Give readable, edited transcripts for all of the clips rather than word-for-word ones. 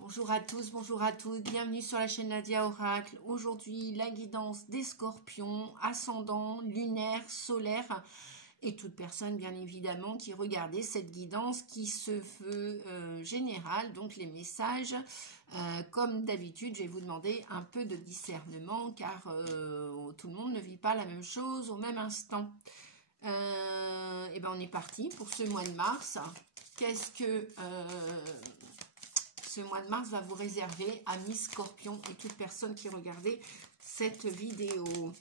Bonjour à tous, bonjour à toutes, bienvenue sur la chaîne Nadia Oracle. Aujourd'hui, la guidance des scorpions, ascendant, lunaire, solaire et toute personne bien évidemment qui regardait cette guidance qui se veut générale, donc les messages. Comme d'habitude, je vais vous demander un peu de discernement car tout le monde ne vit pas la même chose au même instant. Et ben on est parti pour ce mois de mars. Qu'est-ce que ce mois de mars va vous réserver, amis scorpions et toute personne qui regardait cette vidéo?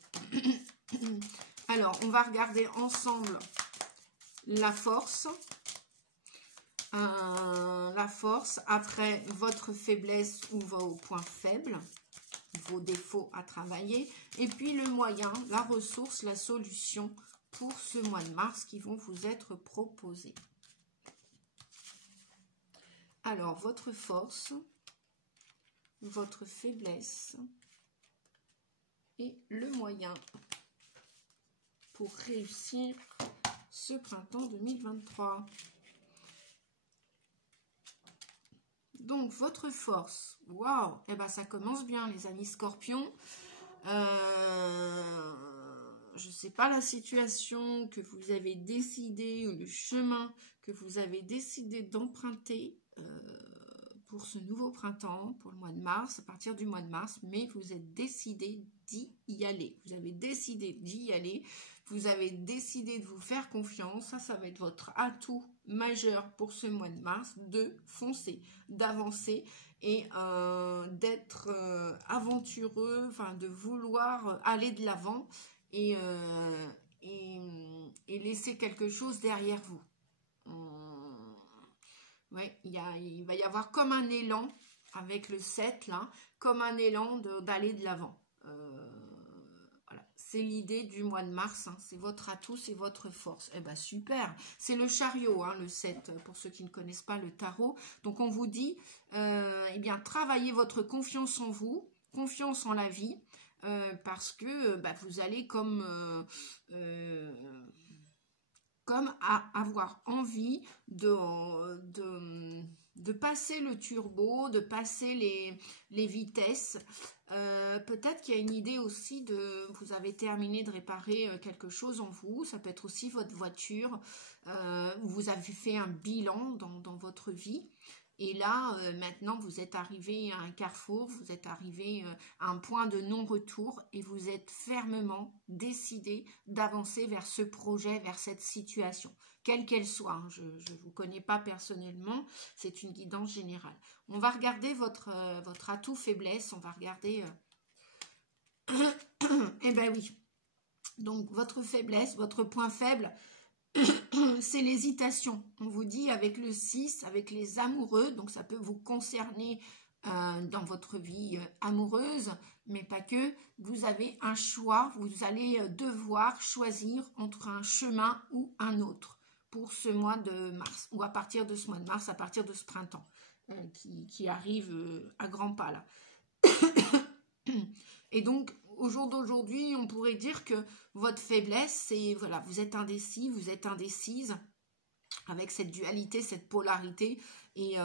Alors, on va regarder ensemble la force. La force, après votre faiblesse ou vos points faibles, vos défauts à travailler. Et puis le moyen, la ressource, la solution pour ce mois de mars qui vont vous être proposés. Alors, votre force, votre faiblesse et le moyen pour réussir ce printemps 2023. Donc, votre force, waouh, eh ben, ça commence bien, les amis scorpions. Je ne sais pas la situation que vous avez décidé ou le chemin que vous avez décidé d'emprunter pour ce nouveau printemps, pour le mois de mars, à partir du mois de mars, mais vous êtes décidé d'y aller. Vous avez décidé d'y aller, vous avez décidé de vous faire confiance. Ça va être votre atout majeur pour ce mois de mars, de foncer, d'avancer et d'être aventureux, enfin de vouloir aller de l'avant et laisser quelque chose derrière vous. Ouais, il va y avoir comme un élan avec le 7 là, comme un élan d'aller de l'avant. Voilà, c'est l'idée du mois de mars, hein, c'est votre atout, c'est votre force. Eh ben super, c'est le chariot, hein, le 7, pour ceux qui ne connaissent pas le tarot. Donc on vous dit, eh bien, travaillez votre confiance en vous, confiance en la vie, parce que vous allez comme avoir envie de passer le turbo, de passer les vitesses. Peut-être qu'il y a une idée aussi vous avez terminé de réparer quelque chose en vous, ça peut être aussi votre voiture, vous avez fait un bilan dans votre vie. Et là, maintenant, vous êtes arrivé à un carrefour, vous êtes arrivé à un point de non-retour et vous êtes fermement décidé d'avancer vers ce projet, vers cette situation, quelle qu'elle soit. Hein. Je ne vous connais pas personnellement, c'est une guidance générale. On va regarder votre atout faiblesse, on va regarder... Eh bien oui, donc votre faiblesse, votre point faible... c'est l'hésitation. On vous dit avec le 6, avec les amoureux, donc ça peut vous concerner dans votre vie amoureuse, mais pas que. Vous avez un choix, vous allez devoir choisir entre un chemin ou un autre pour ce mois de mars, ou à partir de ce mois de mars, à partir de ce printemps qui arrive à grands pas là. Et donc, au jour d'aujourd'hui, on pourrait dire que votre faiblesse, c'est, voilà, vous êtes indécis, vous êtes indécise, avec cette dualité, cette polarité, et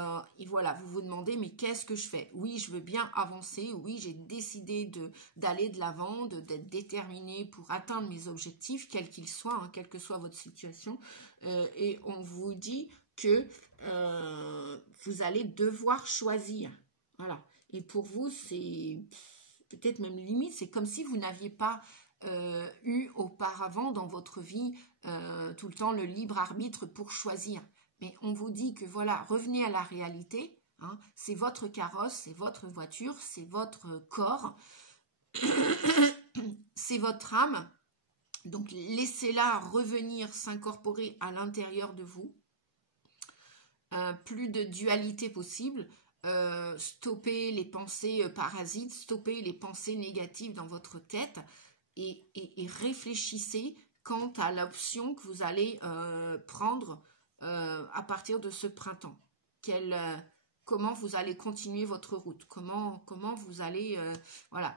voilà, vous vous demandez, mais qu'est-ce que je fais? Oui, je veux bien avancer, oui, j'ai décidé d'aller de l'avant, d'être déterminée pour atteindre mes objectifs, quels qu'ils soient, hein, quelle que soit votre situation, et on vous dit que vous allez devoir choisir, voilà, et pour vous, c'est... peut-être même limite, c'est comme si vous n'aviez pas eu auparavant dans votre vie tout le temps le libre arbitre pour choisir. Mais on vous dit que voilà, revenez à la réalité, hein, c'est votre carrosse, c'est votre voiture, c'est votre corps, c'est votre âme. Donc laissez-la revenir s'incorporer à l'intérieur de vous. Plus de dualité possible. Stopper les pensées parasites, stopper les pensées négatives dans votre tête et réfléchissez quant à l'option que vous allez prendre à partir de ce printemps. Comment vous allez continuer votre route, comment vous allez... voilà.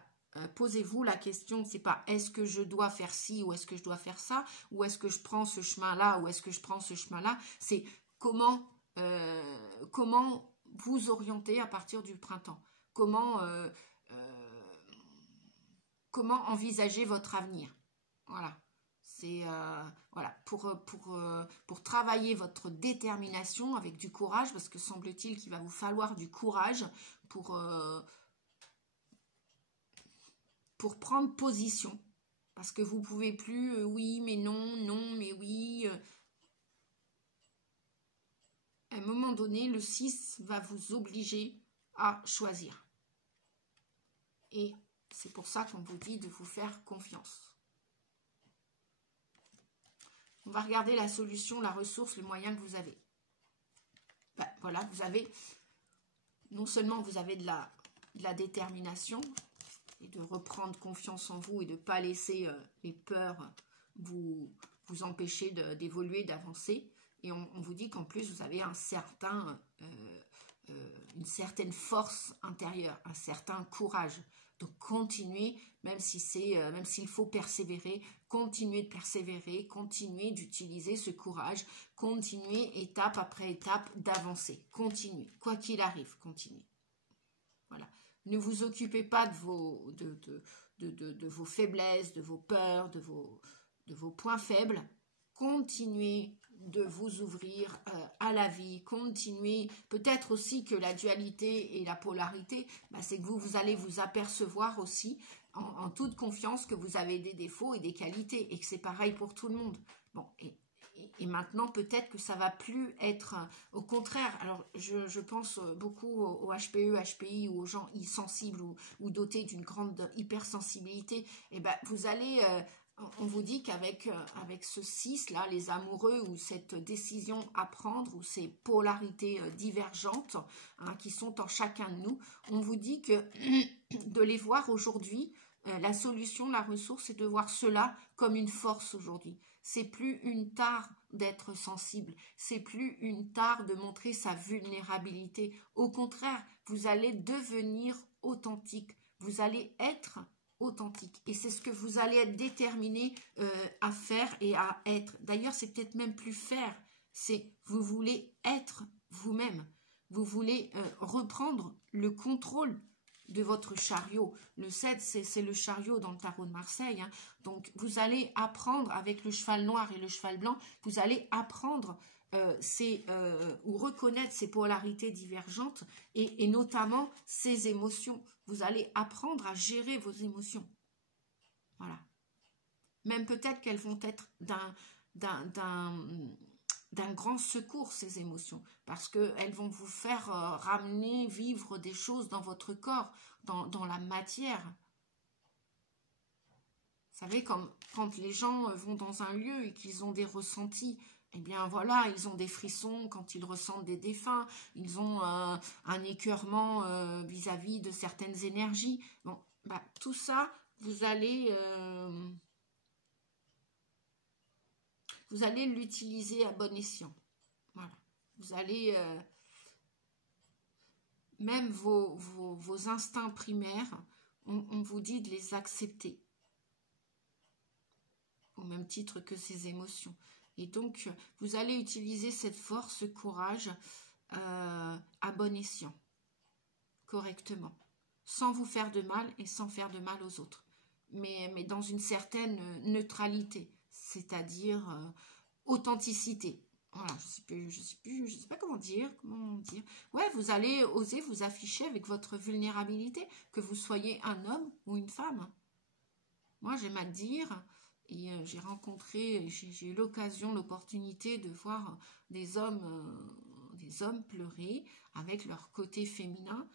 Posez-vous la question, c'est pas est-ce que je dois faire ci ou est-ce que je dois faire ça, ou est-ce que je prends ce chemin-là ou est-ce que je prends ce chemin-là, c'est comment vous orienter à partir du printemps. Comment envisager votre avenir. Voilà. C'est voilà, pour travailler votre détermination avec du courage, parce que semble-t-il qu'il va vous falloir du courage pour prendre position. Parce que vous ne pouvez plus oui, mais non, non, mais oui. À un moment donné, le 6 va vous obliger à choisir. Et c'est pour ça qu'on vous dit de vous faire confiance. On va regarder la solution, la ressource, le moyen que vous avez. Ben, voilà, vous avez, non seulement vous avez de la détermination, et de reprendre confiance en vous et de ne pas laisser les peurs vous empêcher d'évoluer, d'avancer. Et on vous dit qu'en plus, vous avez une certaine force intérieure, un certain courage. Donc, continuez, même s'il faut persévérer, continuez de persévérer, continuez d'utiliser ce courage, continuez étape après étape d'avancer. Continuez, quoi qu'il arrive, continuez. Voilà. Ne vous occupez pas de vos faiblesses, de vos peurs, de vos points faibles. Continuez de vous ouvrir à la vie. Continuez, peut-être aussi que la dualité et la polarité, bah, c'est que vous allez vous apercevoir aussi en toute confiance que vous avez des défauts et des qualités et que c'est pareil pour tout le monde. Bon, et maintenant, peut-être que ça va plus être... au contraire, alors je pense beaucoup aux HPE, HPI ou aux gens sensibles ou dotés d'une grande hypersensibilité. Et ben, vous allez... on vous dit qu'avec ce 6, là, les amoureux ou cette décision à prendre ou ces polarités divergentes qui sont en chacun de nous, on vous dit que de les voir aujourd'hui, la solution, la ressource, c'est de voir cela comme une force aujourd'hui. C'est plus une tare d'être sensible, c'est plus une tare de montrer sa vulnérabilité. Au contraire, vous allez devenir authentique, vous allez être authentique. Et c'est ce que vous allez être déterminé à faire et à être. D'ailleurs, c'est peut-être même plus faire, c'est vous voulez être vous-même. Vous voulez reprendre le contrôle de votre chariot. Le 7, c'est le chariot dans le tarot de Marseille. Hein. Donc, vous allez apprendre avec le cheval noir et le cheval blanc, vous allez apprendre ou reconnaître ces polarités divergentes et notamment ces émotions. Vous allez apprendre à gérer vos émotions. Voilà. Même peut-être qu'elles vont être d'un grand secours, ces émotions, parce qu'elles vont vous faire ramener, vivre des choses dans votre corps, dans la matière. Vous savez, quand les gens vont dans un lieu et qu'ils ont des ressentis, eh bien voilà, ils ont des frissons quand ils ressentent des défunts, ils ont un écœurement vis-à-vis de certaines énergies. Bon, bah, tout ça, vous allez l'utiliser à bon escient. Voilà. Vous allez, même vos instincts primaires, on vous dit de les accepter. Au même titre que ces émotions. Et donc, vous allez utiliser cette force, ce courage à bon escient, correctement, sans vous faire de mal et sans faire de mal aux autres. Mais dans une certaine neutralité, c'est-à-dire authenticité. Voilà, je sais pas comment dire. Ouais, vous allez oser vous afficher avec votre vulnérabilité, que vous soyez un homme ou une femme. Moi, j'aime à dire, et j'ai rencontré, j'ai eu l'occasion, l'opportunité de voir des hommes pleurer avec leur côté féminin.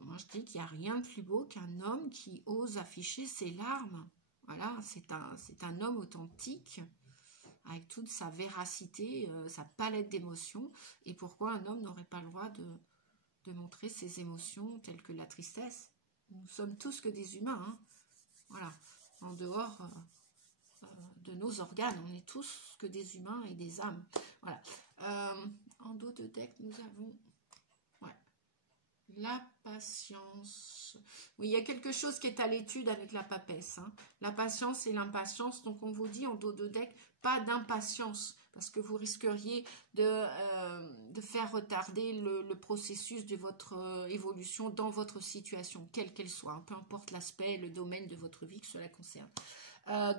Moi, je dis qu'il n'y a rien de plus beau qu'un homme qui ose afficher ses larmes. Voilà, c'est un homme authentique, avec toute sa véracité, sa palette d'émotions. Et pourquoi un homme n'aurait pas le droit de montrer ses émotions telles que la tristesse? Nous sommes tous que des humains, hein. Voilà, en dehors de nos organes, on est tous que des humains et des âmes. Voilà. En dos de deck, nous avons la patience. Oui, il y a quelque chose qui est à l'étude avec la papesse. Hein. La patience et l'impatience. Donc, on vous dit en dos de deck, pas d'impatience. parce que vous risqueriez de faire retarder le processus de votre évolution dans votre situation, quelle qu'elle soit, hein, peu importe l'aspect, le domaine de votre vie que cela concerne.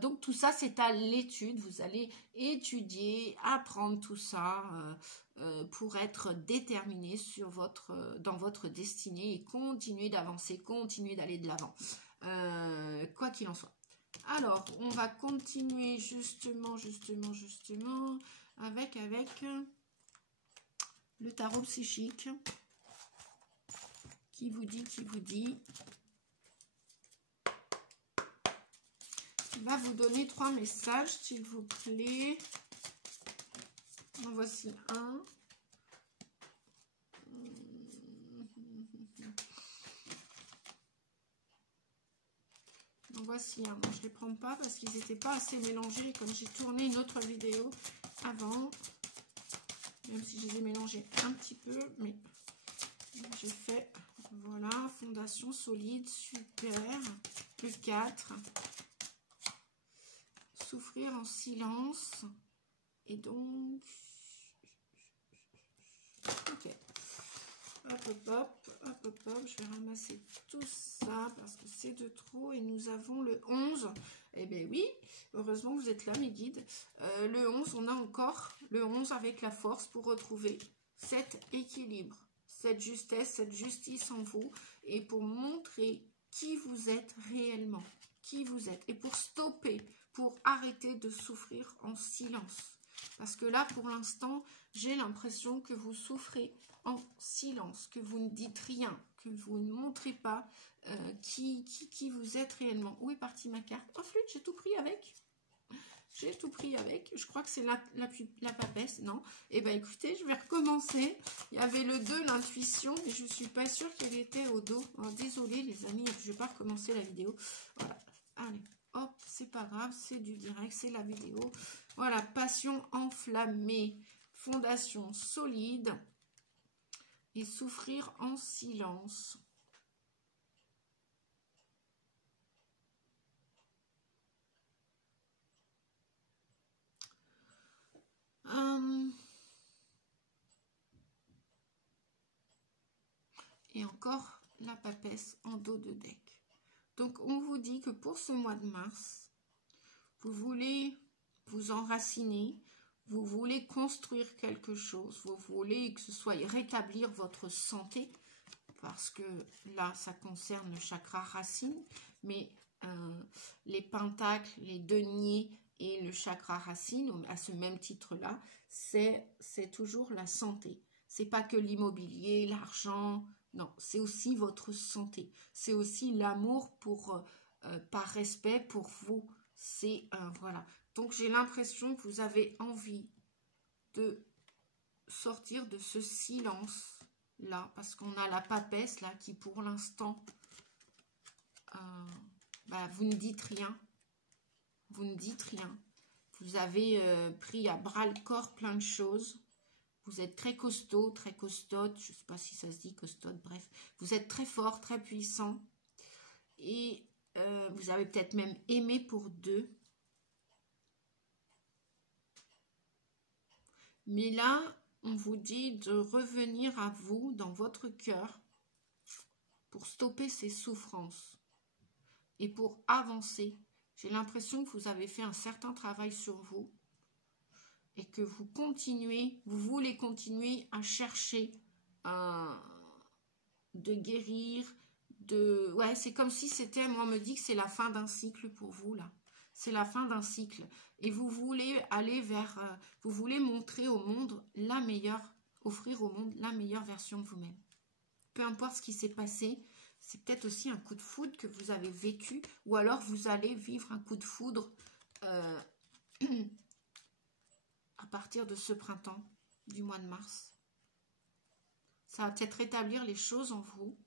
Donc tout ça, c'est à l'étude. Vous allez étudier, apprendre tout ça pour être déterminé dans votre destinée et continuer d'avancer, continuer d'aller de l'avant, quoi qu'il en soit. Alors, on va continuer justement avec le tarot psychique qui vous dit, il va vous donner 3 messages, s'il vous plaît. En voici un. En voici un. Bon, je ne les prends pas parce qu'ils n'étaient pas assez mélangés. Comme j'ai tourné une autre vidéo avant, même si je les ai mélangés un petit peu, mais j'ai fait, voilà, fondation solide, super. Le 4. Souffrir en silence. Et donc, ok, hop, je vais ramasser tout ça parce que c'est de trop. Et nous avons le 11. Eh bien oui, heureusement que vous êtes là, mes guides. Le 11, on a encore le 11 avec la force pour retrouver cet équilibre, cette justesse, cette justice en vous, et pour montrer qui vous êtes réellement, qui vous êtes, et pour stopper, pour arrêter de souffrir en silence. Parce que là, pour l'instant, j'ai l'impression que vous souffrez en silence, que vous ne dites rien, que vous ne montrez pas qui vous êtes réellement. Où est partie ma carte? Oh, flûte, j'ai tout pris avec. J'ai tout pris avec. Je crois que c'est la papesse, non? Eh bien, écoutez, je vais recommencer. Il y avait le 2, l'intuition, mais je ne suis pas sûre qu'elle était au dos. Oh, désolée, les amis, je ne vais pas recommencer la vidéo. Voilà, allez. Hop, c'est pas grave, c'est du direct, c'est la vidéo. Voilà, passion enflammée, fondation solide et souffrir en silence. Et encore la papesse en dos de deck. Donc, on vous dit que pour ce mois de mars, vous voulez vous enraciner, vous voulez construire quelque chose, vous voulez que ce soit rétablir votre santé, parce que là, ça concerne le chakra racine, mais les pentacles, les deniers et le chakra racine, à ce même titre-là, c'est toujours la santé. C'est pas que l'immobilier, l'argent, non, c'est aussi votre santé. C'est aussi l'amour par respect pour vous. C'est voilà. Donc j'ai l'impression que vous avez envie de sortir de ce silence là, parce qu'on a la papesse là qui pour l'instant vous ne dites rien. Vous ne dites rien. Vous avez pris à bras le corps plein de choses. Vous êtes très costaud, très costote. Je ne sais pas si ça se dit costote, bref. Vous êtes très fort, très puissant. Et vous avez peut-être même aimé pour deux. Mais là, on vous dit de revenir à vous dans votre cœur pour stopper ces souffrances et pour avancer. J'ai l'impression que vous avez fait un certain travail sur vous et que vous voulez continuer à chercher de guérir, ouais, c'est comme si c'était, moi on me dit que c'est la fin d'un cycle pour vous là. C'est la fin d'un cycle. Et vous voulez aller vers, vous voulez montrer au monde la meilleure, offrir au monde la meilleure version de vous-même. Peu importe ce qui s'est passé, c'est peut-être aussi un coup de foudre que vous avez vécu, ou alors vous allez vivre un coup de foudre à partir de ce printemps, du mois de mars. Ça va peut-être rétablir les choses en vous,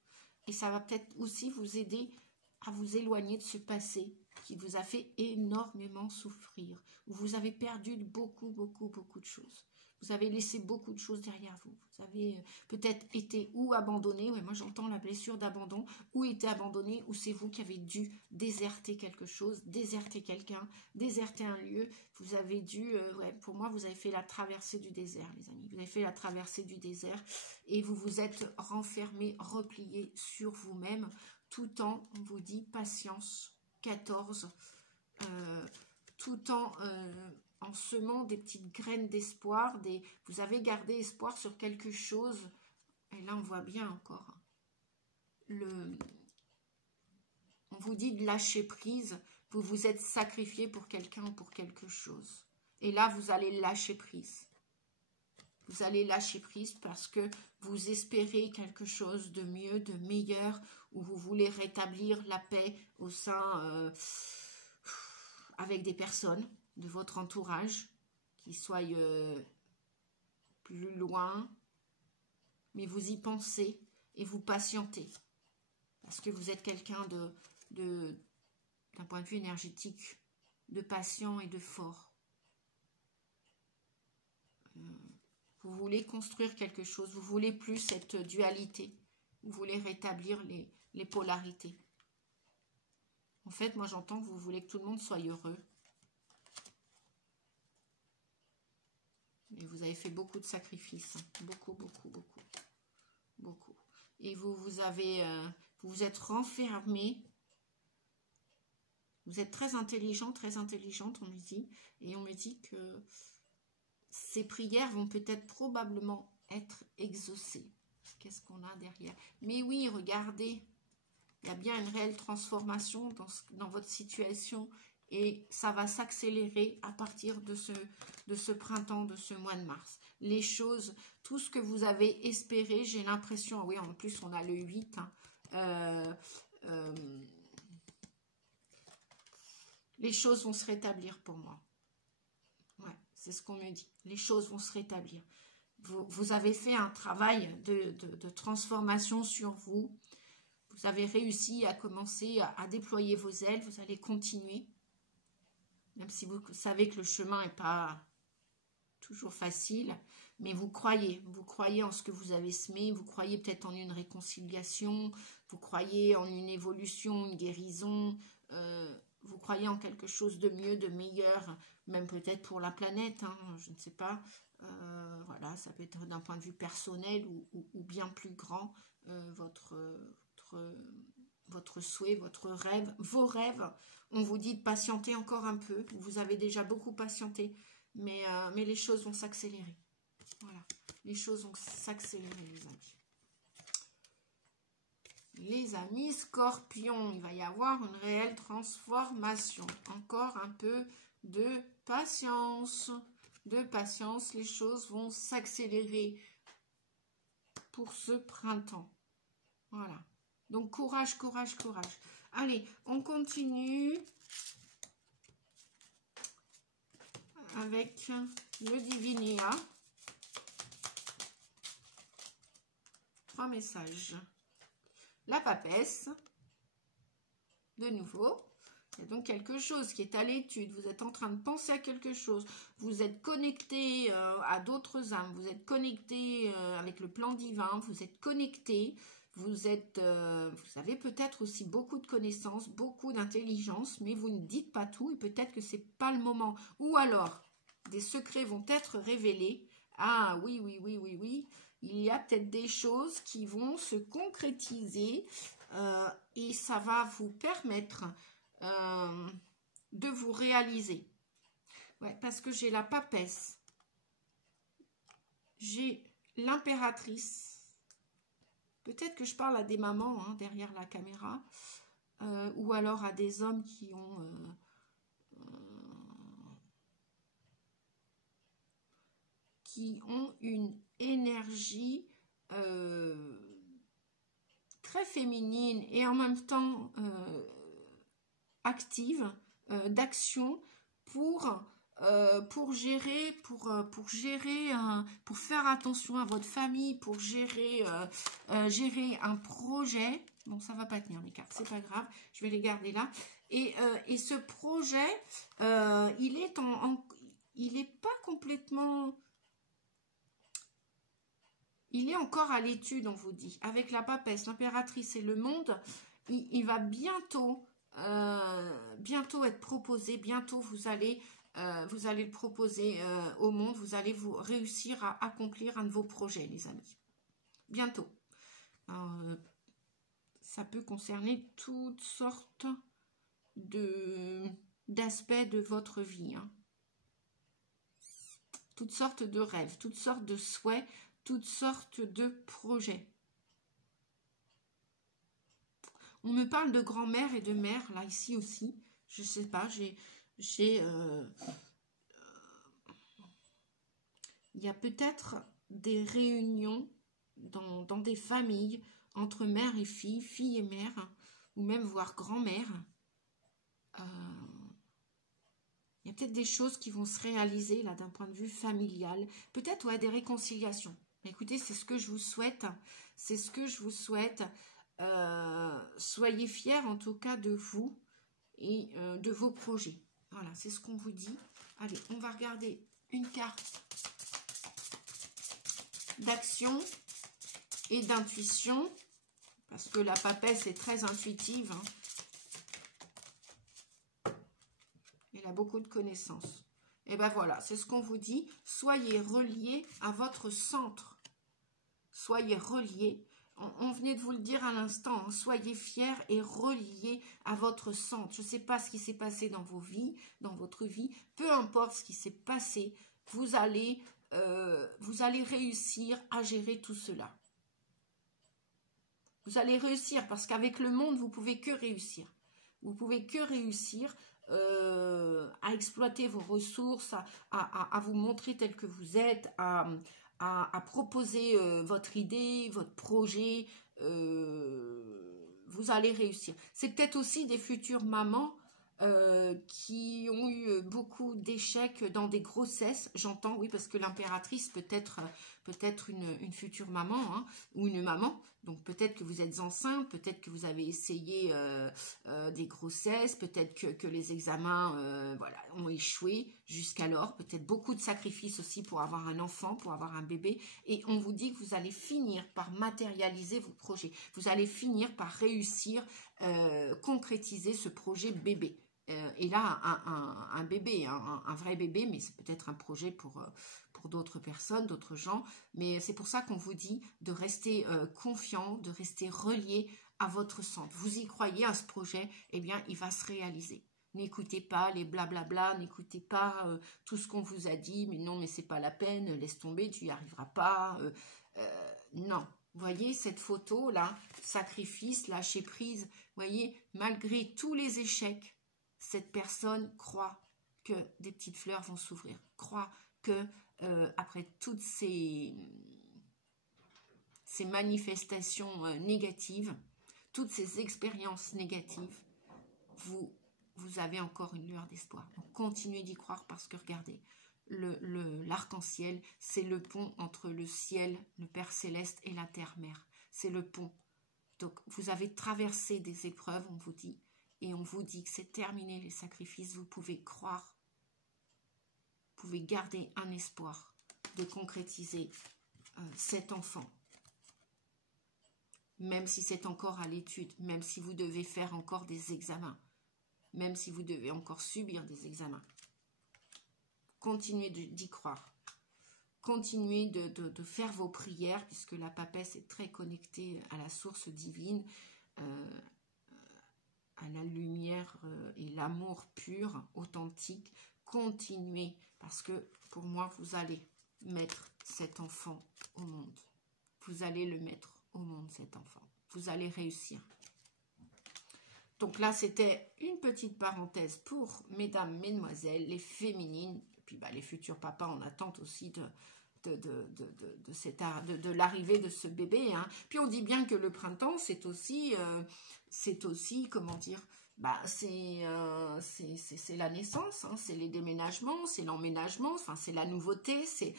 et ça va peut-être aussi vous aider à vous éloigner de ce passé qui vous a fait énormément souffrir, où vous avez perdu beaucoup de choses. Vous avez laissé beaucoup de choses derrière vous. Vous avez peut-être été ou abandonné, ouais, moi j'entends la blessure d'abandon, ou été abandonné, ou c'est vous qui avez dû déserter quelque chose, déserter quelqu'un, déserter un lieu. Vous avez dû, ouais, pour moi, vous avez fait la traversée du désert, les amis. Vous avez fait la traversée du désert et vous vous êtes renfermé, replié sur vous-même, tout en, on vous dit, patience, 14, tout en semant des petites graines d'espoir, vous avez gardé espoir sur quelque chose, et là on voit bien encore, on vous dit de lâcher prise, vous vous êtes sacrifié pour quelqu'un ou pour quelque chose, et là vous allez lâcher prise, vous allez lâcher prise parce que vous espérez quelque chose de mieux, de meilleur, où vous voulez rétablir la paix au sein, avec des personnes de votre entourage, qui soient plus loin, mais vous y pensez et vous patientez, parce que vous êtes quelqu'un d'un point de vue énergétique, de patient et de fort. Vous voulez construire quelque chose, vous voulez plus cette dualité, vous voulez rétablir les polarités. En fait, moi j'entends que vous voulez que tout le monde soit heureux. Et vous avez fait beaucoup de sacrifices, beaucoup, beaucoup, beaucoup, beaucoup. Et vous vous êtes renfermé. Vous êtes très intelligent, très intelligente, on me dit. Et on me dit que ces prières vont peut-être probablement être exaucées. Qu'est-ce qu'on a derrière? Mais oui, regardez, il y a bien une réelle transformation dans votre situation. Et ça va s'accélérer à partir de ce printemps, de ce mois de mars. Les choses, tout ce que vous avez espéré, j'ai l'impression, oui, en plus on a le 8, les choses vont se rétablir pour moi. Ouais, c'est ce qu'on me dit. Les choses vont se rétablir. Vous avez fait un travail de transformation sur vous. Vous avez réussi à commencer à déployer vos ailes. Vous allez continuer. Même si vous savez que le chemin n'est pas toujours facile, mais vous croyez en ce que vous avez semé, vous croyez peut-être en une réconciliation, vous croyez en une évolution, une guérison, vous croyez en quelque chose de mieux, de meilleur, même peut-être pour la planète, hein, je ne sais pas, voilà, ça peut être d'un point de vue personnel ou bien plus grand, votre souhait, votre rêve, vos rêves. On vous dit de patienter encore un peu. Vous avez déjà beaucoup patienté, mais les choses vont s'accélérer. Voilà, les choses vont s'accélérer, les amis. Les amis Scorpions, il va y avoir une réelle transformation. Encore un peu de patience. De patience, les choses vont s'accélérer pour ce printemps. Voilà. Donc, courage, courage, courage. Allez, on continue avec le Divinéa. 3 messages. La papesse. De nouveau. Il y a donc quelque chose qui est à l'étude. Vous êtes en train de penser à quelque chose. Vous êtes connecté à d'autres âmes. Vous êtes connecté avec le plan divin. Vous êtes connecté. Vous avez peut-être aussi beaucoup de connaissances, beaucoup d'intelligence, mais vous ne dites pas tout et peut-être que ce n'est pas le moment. Ou alors, des secrets vont être révélés. Ah oui, oui, oui, oui, oui. Il y a peut-être des choses qui vont se concrétiser et ça va vous permettre de vous réaliser. Ouais, parce que j'ai la papesse. J'ai l'impératrice. Peut-être que je parle à des mamans hein, derrière la caméra, ou alors à des hommes qui ont une énergie très féminine et en même temps active, d'action pour gérer, pour faire attention à votre famille, pour gérer un projet. Bon, ça va pas tenir mes cartes, c'est pas grave, je vais les garder là. Et ce projet, il est pas complètement Il est encore à l'étude, on vous dit. Avec la papesse, l'impératrice et le monde, il va bientôt être proposé. Bientôt, vous allez le proposer au monde. Vous allez vous réussir à accomplir un de vos projets, les amis. Bientôt. Ça peut concerner toutes sortes d'aspects de votre vie. Hein. Toutes sortes de rêves, toutes sortes de souhaits, toutes sortes de projets. On me parle de grand-mère et de mère, là, ici aussi. Je sais pas, il y a peut-être des réunions dans des familles entre mère et fille, fille et mère, ou même voire grand-mère. Il y a peut-être des choses qui vont se réaliser là d'un point de vue familial. Peut-être ouais, des réconciliations. Écoutez, c'est ce que je vous souhaite. C'est ce que je vous souhaite. Soyez fiers en tout cas de vous et de vos projets. Voilà, c'est ce qu'on vous dit. Allez, on va regarder une carte d'action et d'intuition. Parce que la papesse est très intuitive. Hein. Elle a beaucoup de connaissances. Et ben voilà, c'est ce qu'on vous dit. Soyez reliés à votre centre. Soyez reliés. On venait de vous le dire à l'instant. Hein, soyez fiers et reliés à votre centre. Je ne sais pas ce qui s'est passé dans vos vies, dans votre vie. Peu importe ce qui s'est passé, vous allez réussir à gérer tout cela. Vous allez réussir parce qu'avec le monde, vous ne pouvez que réussir. Vous ne pouvez que réussir à exploiter vos ressources, à vous montrer tel que vous êtes, à proposer votre idée, votre projet. Vous allez réussir. C'est peut-être aussi des futures mamans qui ont eu beaucoup d'échecs dans des grossesses, j'entends, oui, parce que l'impératrice peut être une future maman, hein, ou une maman, donc peut-être que vous êtes enceinte, peut-être que vous avez essayé des grossesses, peut-être que les examens voilà, ont échoué jusqu'alors, peut-être beaucoup de sacrifices aussi pour avoir un enfant, pour avoir un bébé, et on vous dit que vous allez finir par matérialiser vos projets, vous allez finir par réussir, concrétiser ce projet bébé. Et là, un bébé, un vrai bébé, mais c'est peut-être un projet pour d'autres personnes, d'autres gens. Mais c'est pour ça qu'on vous dit de rester confiant, de rester relié à votre centre. Vous y croyez à ce projet, eh bien, il va se réaliser. N'écoutez pas les blablabla, n'écoutez pas tout ce qu'on vous a dit. Mais non, mais c'est pas la peine, laisse tomber, tu n'y arriveras pas. Non. Vous voyez cette photo là, sacrifice, lâcher prise. Vous voyez, malgré tous les échecs, cette personne croit que des petites fleurs vont s'ouvrir, croit que après toutes ces manifestations négatives, toutes ces expériences négatives, vous avez encore une lueur d'espoir. Donc continuez d'y croire parce que regardez, l'arc-en-ciel, c'est le pont entre le ciel, le Père Céleste et la terre-mère. C'est le pont. Donc vous avez traversé des épreuves, on vous dit, et on vous dit que c'est terminé les sacrifices, vous pouvez croire, vous pouvez garder un espoir de concrétiser cet enfant. Même si c'est encore à l'étude, même si vous devez faire encore des examens, même si vous devez encore subir des examens. Continuez d'y croire. Continuez de faire vos prières, puisque la papesse est très connectée à la source divine, à la lumière et l'amour pur, authentique. Continuez, parce que pour moi, vous allez mettre cet enfant au monde. Vous allez le mettre au monde, cet enfant. Vous allez réussir. Donc là, c'était une petite parenthèse pour mesdames, mesdemoiselles, les féminines, et puis les futurs papas en attente aussi de l'arrivée de ce bébé. Hein. Puis on dit bien que le printemps, c'est aussi, comment dire, c'est la naissance, hein, c'est les déménagements, c'est l'emménagement, enfin c'est la nouveauté, c'est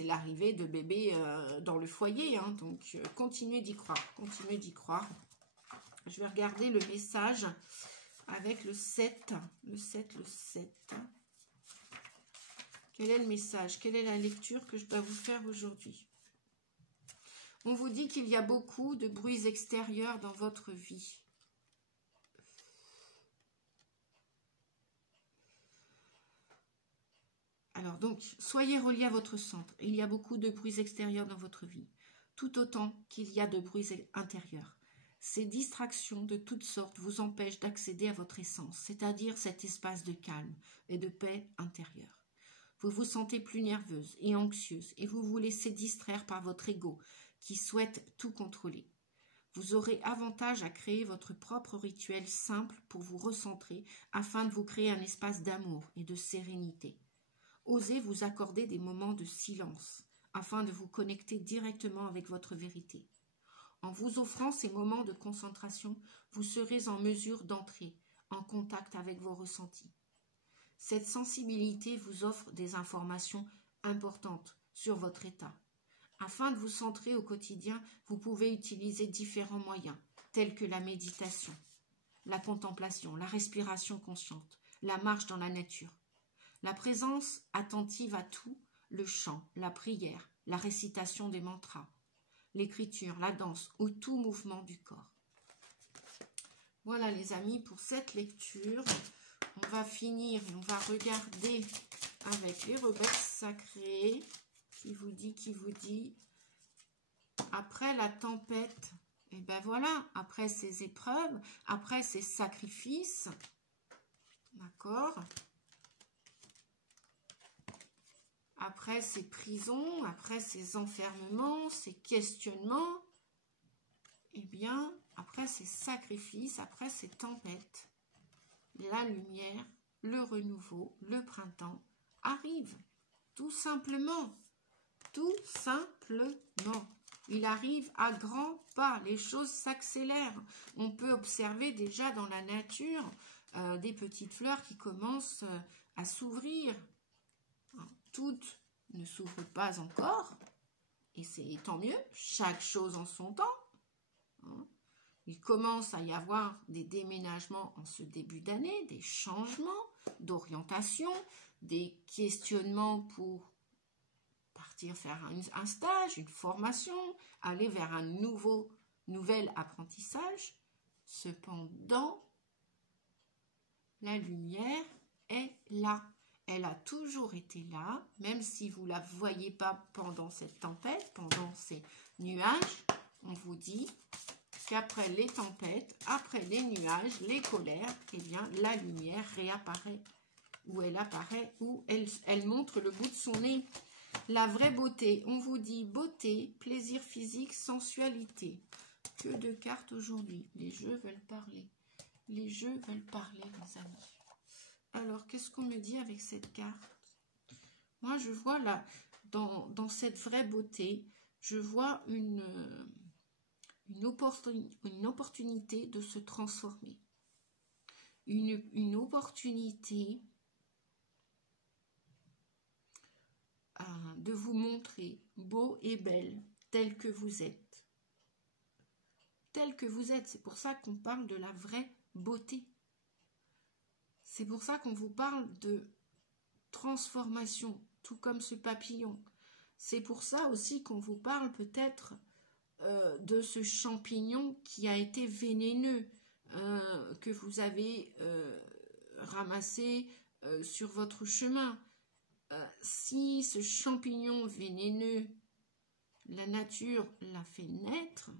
l'arrivée de bébé dans le foyer. Hein. Donc continuez d'y croire, continuez d'y croire. Je vais regarder le message avec le 7. Le 7. Quel est le message? Quelle est la lecture que je dois vous faire aujourd'hui? On vous dit qu'il y a beaucoup de bruits extérieurs dans votre vie. Alors donc, soyez reliés à votre centre. Il y a beaucoup de bruits extérieurs dans votre vie, tout autant qu'il y a de bruits intérieurs. Ces distractions de toutes sortes vous empêchent d'accéder à votre essence, c'est-à-dire cet espace de calme et de paix intérieure. Vous vous sentez plus nerveuse et anxieuse et vous vous laissez distraire par votre ego qui souhaite tout contrôler. Vous aurez avantage à créer votre propre rituel simple pour vous recentrer afin de vous créer un espace d'amour et de sérénité. Osez vous accorder des moments de silence afin de vous connecter directement avec votre vérité. En vous offrant ces moments de concentration, vous serez en mesure d'entrer en contact avec vos ressentis. Cette sensibilité vous offre des informations importantes sur votre état. Afin de vous centrer au quotidien, vous pouvez utiliser différents moyens, tels que la méditation, la contemplation, la respiration consciente, la marche dans la nature, la présence attentive à tout, le chant, la prière, la récitation des mantras, l'écriture, la danse ou tout mouvement du corps. Voilà les amis pour cette lecture. On va finir et on va regarder avec les rebelles sacrés. Qui vous dit, après la tempête, et ben voilà, après ces épreuves, après ces sacrifices, d'accord, après ces prisons, après ces enfermements, ces questionnements, et bien, après ces sacrifices, après ces tempêtes, la lumière, le renouveau, le printemps arrive, tout simplement. Tout simplement. Il arrive à grands pas, les choses s'accélèrent. On peut observer déjà dans la nature des petites fleurs qui commencent à s'ouvrir. Toutes ne s'ouvrent pas encore, et c'est tant mieux, chaque chose en son temps. Il commence à y avoir des déménagements en ce début d'année, des changements d'orientation, des questionnements pour partir faire un stage, une formation, aller vers un nouvel apprentissage. Cependant, la lumière est là. Elle a toujours été là, même si vous ne la voyez pas pendant cette tempête, pendant ces nuages. On vous dit qu'après les tempêtes, après les nuages, les colères, eh bien, la lumière réapparaît. Où elle apparaît, où elle montre le bout de son nez. La vraie beauté, on vous dit beauté, plaisir physique, sensualité. Que de cartes aujourd'hui. Les jeux veulent parler. Les jeux veulent parler, les amis. Alors, qu'est-ce qu'on me dit avec cette carte? Moi, je vois là, dans cette vraie beauté, je vois une opportunité de se transformer. Une opportunité de vous montrer beau et belle, tel que vous êtes. Tel que vous êtes, c'est pour ça qu'on parle de la vraie beauté. C'est pour ça qu'on vous parle de transformation, tout comme ce papillon. C'est pour ça aussi qu'on vous parle peut-être de ce champignon qui a été vénéneux, que vous avez ramassé sur votre chemin. Si ce champignon vénéneux, la nature l'a fait naître,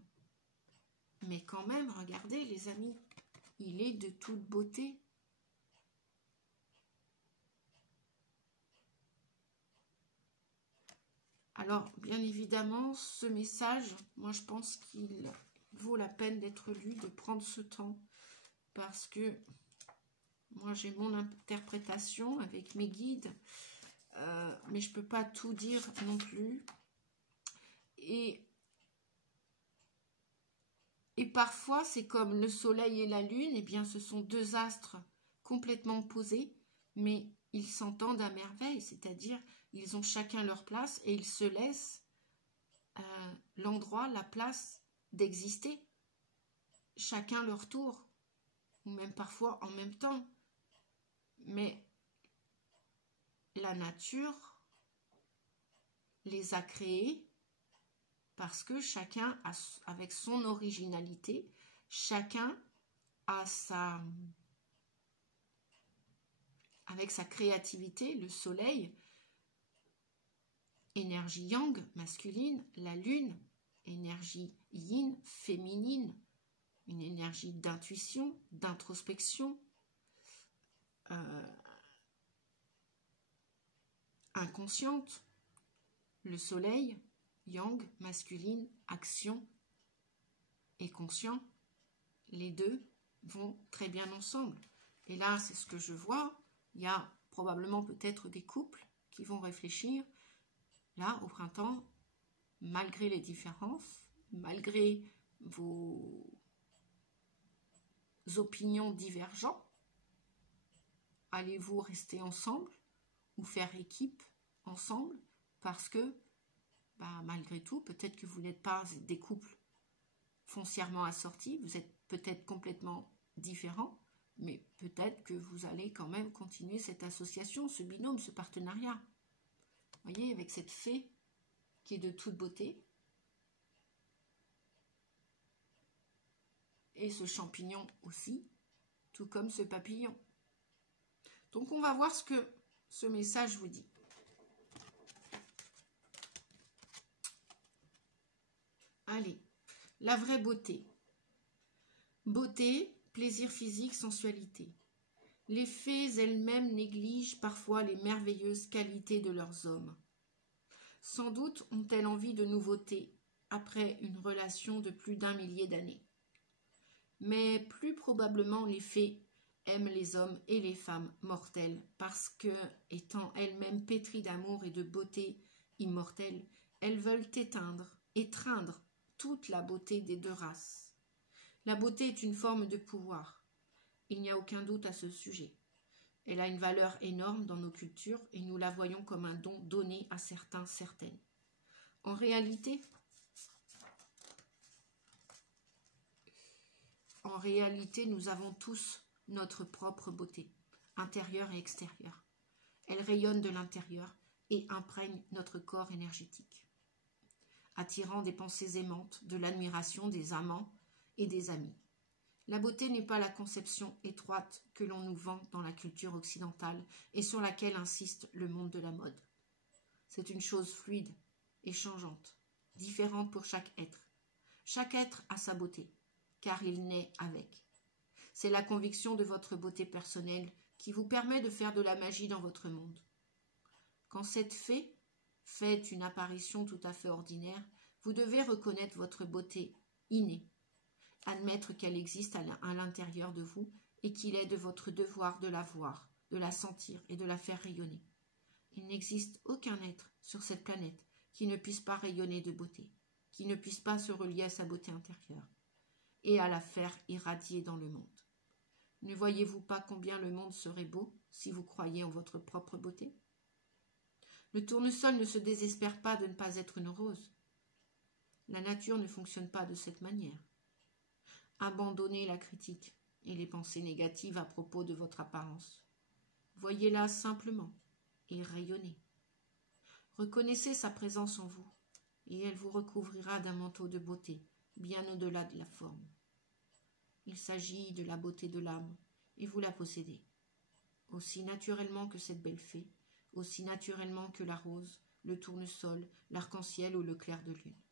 mais quand même, regardez les amis, il est de toute beauté. Alors, bien évidemment, ce message, moi je pense qu'il vaut la peine d'être lu, de prendre ce temps, parce que moi j'ai mon interprétation avec mes guides, mais je ne peux pas tout dire non plus. Et parfois, c'est comme le soleil et la lune, eh bien ce sont deux astres complètement opposés, mais ils s'entendent à merveille, c'est-à-dire ils ont chacun leur place et ils se laissent l'endroit, la place d'exister, chacun leur tour, ou même parfois en même temps. Mais la nature les a créés parce que chacun, avec son originalité, chacun a avec sa créativité, le soleil, énergie yang, masculine, la lune, énergie yin, féminine, une énergie d'intuition, d'introspection, inconsciente, le soleil, yang, masculine, action et conscient, les deux vont très bien ensemble. Et là, c'est ce que je vois, il y a probablement peut-être des couples qui vont réfléchir, là, au printemps, malgré les différences, malgré vos opinions divergentes, allez-vous rester ensemble ou faire équipe ensemble parce que, malgré tout, peut-être que vous n'êtes pas des couples foncièrement assortis, vous êtes peut-être complètement différents, mais peut-être que vous allez quand même continuer cette association, ce binôme, ce partenariat. Vous voyez, avec cette fée qui est de toute beauté, et ce champignon aussi, tout comme ce papillon. Donc on va voir ce que ce message vous dit. Allez, la vraie beauté. Beauté, plaisir physique, sensualité. Les fées elles-mêmes négligent parfois les merveilleuses qualités de leurs hommes. Sans doute ont-elles envie de nouveautés après une relation de plus d'1 millier d'années. Mais plus probablement les fées aiment les hommes et les femmes mortels parce que, étant elles-mêmes pétries d'amour et de beauté immortelle, elles veulent étreindre toute la beauté des deux races. La beauté est une forme de pouvoir. Il n'y a aucun doute à ce sujet. Elle a une valeur énorme dans nos cultures et nous la voyons comme un don donné à certains, certaines. En réalité, nous avons tous notre propre beauté, intérieure et extérieure. Elle rayonne de l'intérieur et imprègne notre corps énergétique, attirant des pensées aimantes, de l'admiration des amants et des amis. La beauté n'est pas la conception étroite que l'on nous vend dans la culture occidentale et sur laquelle insiste le monde de la mode. C'est une chose fluide et changeante, différente pour chaque être. Chaque être a sa beauté, car il naît avec. C'est la conviction de votre beauté personnelle qui vous permet de faire de la magie dans votre monde. Quand cette fée fait une apparition tout à fait ordinaire, vous devez reconnaître votre beauté innée, admettre qu'elle existe à l'intérieur de vous et qu'il est de votre devoir de la voir, de la sentir et de la faire rayonner. Il n'existe aucun être sur cette planète qui ne puisse pas rayonner de beauté, qui ne puisse pas se relier à sa beauté intérieure et à la faire irradier dans le monde. Ne voyez-vous pas combien le monde serait beau si vous croyiez en votre propre beauté? Le tournesol ne se désespère pas de ne pas être une rose. La nature ne fonctionne pas de cette manière. Abandonnez la critique et les pensées négatives à propos de votre apparence. Voyez-la simplement et rayonnez. Reconnaissez sa présence en vous et elle vous recouvrira d'un manteau de beauté bien au-delà de la forme. Il s'agit de la beauté de l'âme et vous la possédez, aussi naturellement que cette belle fée, aussi naturellement que la rose, le tournesol, l'arc-en-ciel ou le clair de lune.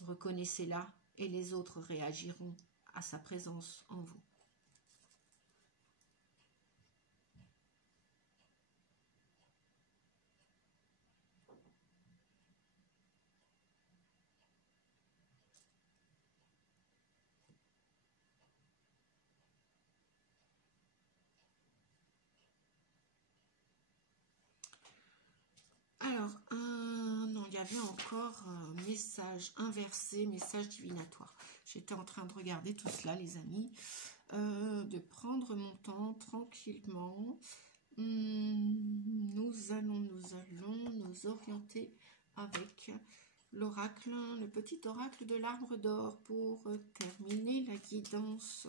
Reconnaissez-la et les autres réagiront à sa présence en vous. Alors, non, il y avait encore message inversé, message divinatoire. J'étais en train de regarder tout cela, les amis, de prendre mon temps tranquillement. Nous allons nous orienter avec l'oracle, le petit oracle de l'arbre d'or pour terminer la guidance.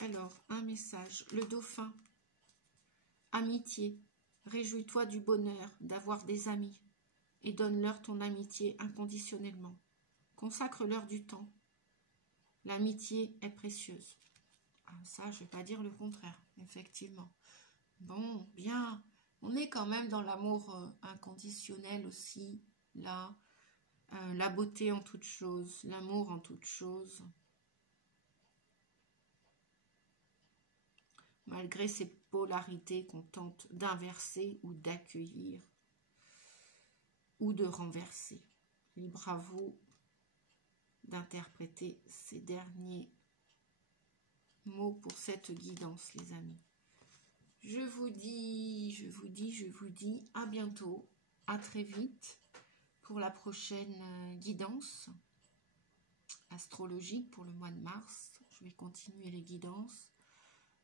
Alors, un message, le dauphin, amitié. Réjouis-toi du bonheur d'avoir des amis. et donne-leur ton amitié inconditionnellement. Consacre-leur du temps. L'amitié est précieuse. Ah, ça, je ne vais pas dire le contraire, effectivement. Bon, bien. On est quand même dans l'amour inconditionnel aussi, là. La beauté en toute chose, l'amour en toute chose. Malgré ces polarités qu'on tente d'inverser ou d'accueillir ou de renverser. Libre à vous d'interpréter ces derniers mots pour cette guidance, les amis. Je vous dis à bientôt, à très vite pour la prochaine guidance astrologique pour le mois de mars. Je vais continuer les guidances.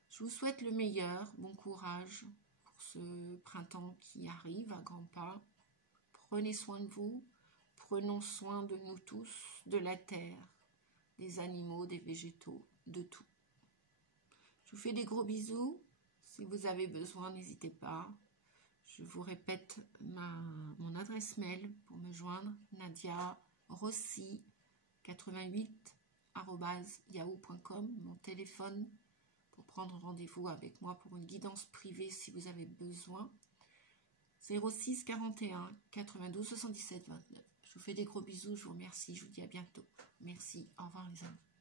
Je vous souhaite le meilleur, bon courage pour ce printemps qui arrive à grands pas. Prenez soin de vous, prenons soin de nous tous, de la terre, des animaux, des végétaux, de tout. Je vous fais des gros bisous. Si vous avez besoin, n'hésitez pas. Je vous répète mon adresse mail pour me joindre, nadiarossi88@yahoo.com, mon téléphone pour prendre rendez-vous avec moi pour une guidance privée si vous avez besoin. 06 41 92 77 29. Je vous fais des gros bisous, je vous remercie, je vous dis à bientôt. Merci, au revoir les amis.